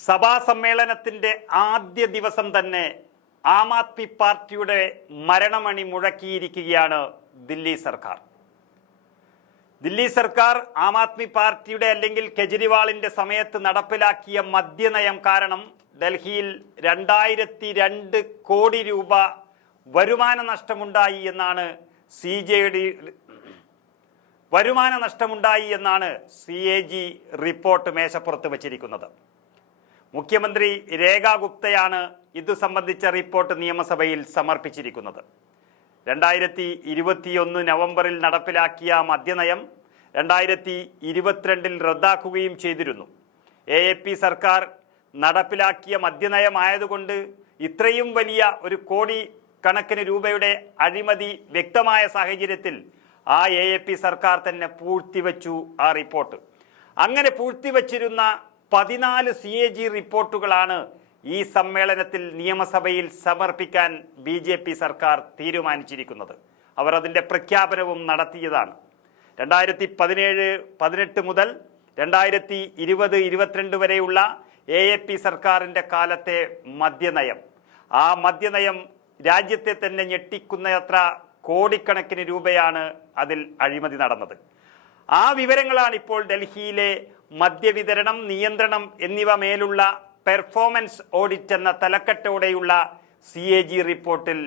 സഭാ സമ്മേളനത്തിന്റെ ആദ്യ ദിവസം തന്നെ ആം ആദ്മി പാർട്ടിയുടെ മരണമണി മുഴക്കിയിരിക്കുകയാണ് ദില്ലി സർക്കാർ. ദില്ലി സർക്കാർ ആം ആദ്മി പാർട്ടിയുടെ അല്ലെങ്കിൽ കെജ്രിവാളിന്റെ സമയത്ത് നടപ്പിലാക്കിയ മദ്യനയം കാരണം ഡൽഹിയിൽ 2002 കോടി രൂപ വരുമാന നഷ്ടമുണ്ടായി എന്നാണ് CAG റിപ്പോർട്ട് മേശപ്പുറത്ത് വച്ചിരിക്കുന്നത്. മുഖ്യമന്ത്രി രേഖ ഗുപ്തയാണ് ഇതു സംബന്ധിച്ച റിപ്പോർട്ട് നിയമസഭയിൽ സമർപ്പിച്ചിരിക്കുന്നത്. 2021 നവംബറിൽ നടപ്പിലാക്കിയ മദ്യനയം 2022 റദ്ദാക്കുകയും ചെയ്തിരുന്നു. AAP സർക്കാർ നടപ്പിലാക്കിയ മദ്യനയമായതുകൊണ്ട് ഇത്രയും വലിയ ഒരു കോടി കണക്കിന് രൂപയുടെ അഴിമതി വ്യക്തമായ സാഹചര്യത്തിൽ ആ AAP സർക്കാർ തന്നെ പൂഴ്ത്തിവെച്ചു ആ റിപ്പോർട്ട്. അങ്ങനെ പൂഴ്ത്തിവച്ചിരുന്ന 14 CAG റിപ്പോർട്ടുകളാണ് ഈ സമ്മേളനത്തിൽ നിയമസഭയിൽ സമർപ്പിക്കാൻ BJP സർക്കാർ തീരുമാനിച്ചിരിക്കുന്നത്. അവർ അതിൻ്റെ പ്രഖ്യാപനവും നടത്തിയതാണ്. 2017-18 മുതൽ 2020-22 വരെയുള്ള AAP സർക്കാരിൻ്റെ കാലത്തെ മദ്യനയം, ആ മദ്യനയം രാജ്യത്തെ തന്നെ ഞെട്ടിക്കുന്നത്ര കോടിക്കണക്കിന് രൂപയാണ് അതിൽ അഴിമതി നടന്നത്. ആ വിവരങ്ങളാണ് ഇപ്പോൾ ഡൽഹിയിലെ മദ്യവിതരണം, നിയന്ത്രണം എന്നിവ മേലുള്ള പെർഫോമൻസ് ഓഡിറ്റ് എന്ന തലക്കെട്ടോടെയുള്ള CAG റിപ്പോർട്ടിൽ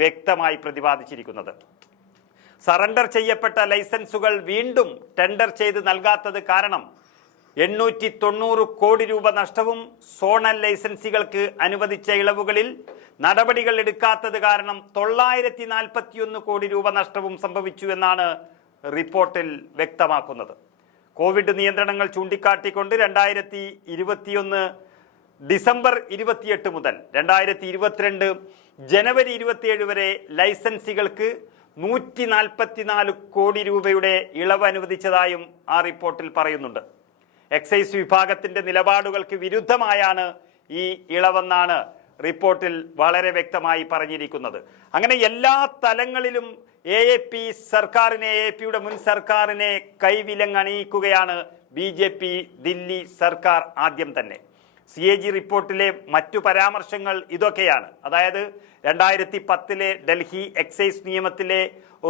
വ്യക്തമായി പ്രതിപാദിച്ചിരിക്കുന്നത്. സറണ്ടർ ചെയ്യപ്പെട്ട ലൈസൻസുകൾ വീണ്ടും ടെൻഡർ ചെയ്ത് നൽകാത്തത് കാരണം 890 കോടി രൂപ നഷ്ടവും സോണൽ ലൈസൻസികൾക്ക് അനുവദിച്ച ഇളവുകളിൽ നടപടികൾ എടുക്കാത്തത് കാരണം 941 കോടി രൂപ നഷ്ടവും സംഭവിച്ചു എന്നാണ് റിപ്പോർട്ടിൽ വ്യക്തമാക്കുന്നത്. കോവിഡ് നിയന്ത്രണങ്ങൾ ചൂണ്ടിക്കാട്ടിക്കൊണ്ട് 2021 ഡിസംബർ 28 മുതൽ 2022 ജനുവരി 27 വരെ ലൈസൻസികൾക്ക് 144 കോടി രൂപയുടെ ഇളവ് അനുവദിച്ചതായും ആ റിപ്പോർട്ടിൽ പറയുന്നുണ്ട്. എക്സൈസ് വിഭാഗത്തിന്റെ നിലപാടുകൾക്ക് വിരുദ്ധമായാണ് ഈ ഇളവെന്നാണ് റിപ്പോർട്ടിൽ വളരെ വ്യക്തമായി പറഞ്ഞിരിക്കുന്നത്. അങ്ങനെ എല്ലാ തലങ്ങളിലും AAP സർക്കാരിനെ, AAPയുടെ മുൻ സർക്കാരിനെ കൈവിലങ്ങണിയിക്കുകയാണ് BJP ദില്ലി സർക്കാർ ആദ്യം തന്നെ. CAG റിപ്പോർട്ടിലെ മറ്റു പരാമർശങ്ങൾ ഇതൊക്കെയാണ്. അതായത് 2010 ഡൽഹി എക്സൈസ് നിയമത്തിലെ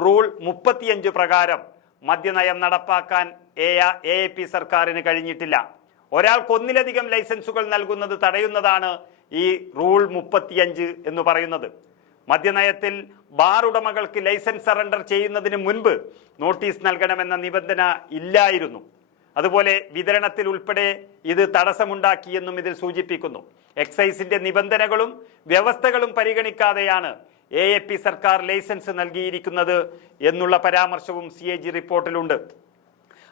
റൂൾ 35 പ്രകാരം മദ്യനയം നടപ്പാക്കാൻ AAP സർക്കാരിന് കഴിഞ്ഞിട്ടില്ല. ഒരാൾക്ക് ഒന്നിലധികം ലൈസൻസുകൾ നൽകുന്നത് തടയുന്നതാണ് ഈ റൂൾ 35 എന്ന് പറയുന്നത്. മദ്യനയത്തിൽ ബാർ ഉടമകൾക്ക് ലൈസൻസ് സറണ്ടർ ചെയ്യുന്നതിന് മുൻപ് നോട്ടീസ് നൽകണമെന്ന നിബന്ധന ഇല്ലായിരുന്നു. അതുപോലെ വിതരണത്തിൽ ഉൾപ്പെടെ ഇത് തടസ്സമുണ്ടാക്കിയെന്നും ഇതിൽ സൂചിപ്പിക്കുന്നു. എക്സൈസിന്റെ നിബന്ധനകളും വ്യവസ്ഥകളും പരിഗണിക്കാതെയാണ് AAP സർക്കാർ ലൈസൻസ് നൽകിയിരിക്കുന്നത് എന്നുള്ള പരാമർശവും CAG റിപ്പോർട്ടിലുണ്ട്.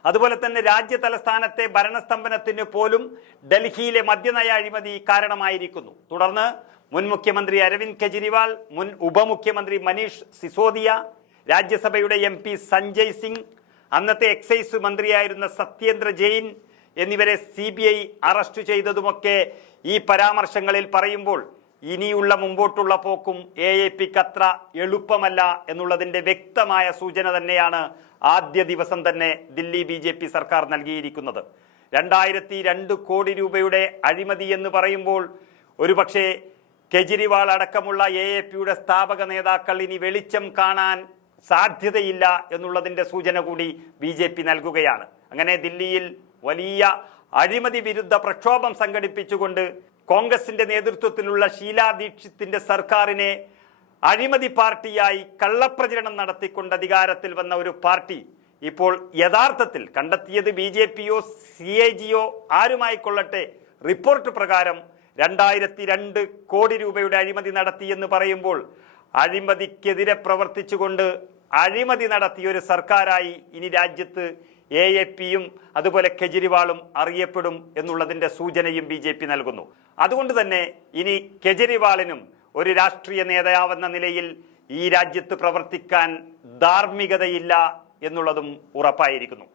അതുപോലെ തന്നെ രാജ്യ തലസ്ഥാനത്തെ ഭരണസ്തംഭനത്തിന് പോലും ഡൽഹിയിലെ മദ്യനയ അഴിമതി കാരണമായിരിക്കുന്നു. തുടർന്ന് മുൻ മുഖ്യമന്ത്രി അരവിന്ദ് കെജ്രിവാൾ, മുൻ ഉപമുഖ്യമന്ത്രി മനീഷ് സിസോദിയ, രാജ്യസഭയുടെ MP സഞ്ജയ് സിംഗ്, അന്നത്തെ എക്സൈസ് മന്ത്രിയായിരുന്ന സത്യേന്ദ്ര ജെയിൻ എന്നിവരെ CBI അറസ്റ്റ് ചെയ്തതുമൊക്കെ ഈ പരാമർശങ്ങളിൽ പറയുമ്പോൾ ഇനിയുള്ള മുമ്പോട്ടുള്ള പോക്കും AAPക്ക് അത്ര എളുപ്പമല്ല എന്നുള്ളതിൻ്റെ വ്യക്തമായ സൂചന തന്നെയാണ് ആദ്യ ദിവസം തന്നെ ദില്ലി BJP സർക്കാർ നൽകിയിരിക്കുന്നത്. 2002 കോടി രൂപയുടെ അഴിമതി എന്ന് പറയുമ്പോൾ ഒരുപക്ഷെ കെജ്രിവാൾ അടക്കമുള്ള AAPയുടെ സ്ഥാപക നേതാക്കൾ ഇനി വെളിച്ചം കാണാൻ സാധ്യതയില്ല എന്നുള്ളതിൻ്റെ സൂചന കൂടി BJP നൽകുകയാണ്. അങ്ങനെ ദില്ലിയിൽ വലിയ അഴിമതി വിരുദ്ധ പ്രക്ഷോഭം സംഘടിപ്പിച്ചുകൊണ്ട് കോൺഗ്രസിന്റെ നേതൃത്വത്തിലുള്ള ഷീലാ ദീക്ഷിത്തിന്റെ സർക്കാരിനെ അഴിമതി പാർട്ടിയായി കള്ളപ്രചരണം നടത്തിക്കൊണ്ട് അധികാരത്തിൽ വന്ന ഒരു പാർട്ടി ഇപ്പോൾ യഥാർത്ഥത്തിൽ കണ്ടെത്തിയത് BJPയോ CAGയോ ആരുമായിക്കൊള്ളട്ടെ റിപ്പോർട്ട് പ്രകാരം 2002 കോടി രൂപയുടെ അഴിമതി നടത്തിയെന്ന് പറയുമ്പോൾ അഴിമതിക്കെതിരെ പ്രവർത്തിച്ചുകൊണ്ട് അഴിമതി നടത്തിയ ഒരു സർക്കാരായി ഇനി രാജ്യത്ത് AAPയും അതുപോലെ കെജ്രിവാളും അറിയപ്പെടും എന്നുള്ളതിൻ്റെ സൂചനയും BJP നൽകുന്നു. അതുകൊണ്ട് തന്നെ ഇനി കെജ്രിവാളിനും ഒരു രാഷ്ട്രീയ നേതാവെന്ന നിലയിൽ ഈ രാജ്യത്ത് പ്രവർത്തിക്കാൻ ധാർമ്മികതയില്ല എന്നുള്ളതും ഉറപ്പായിരിക്കുന്നു.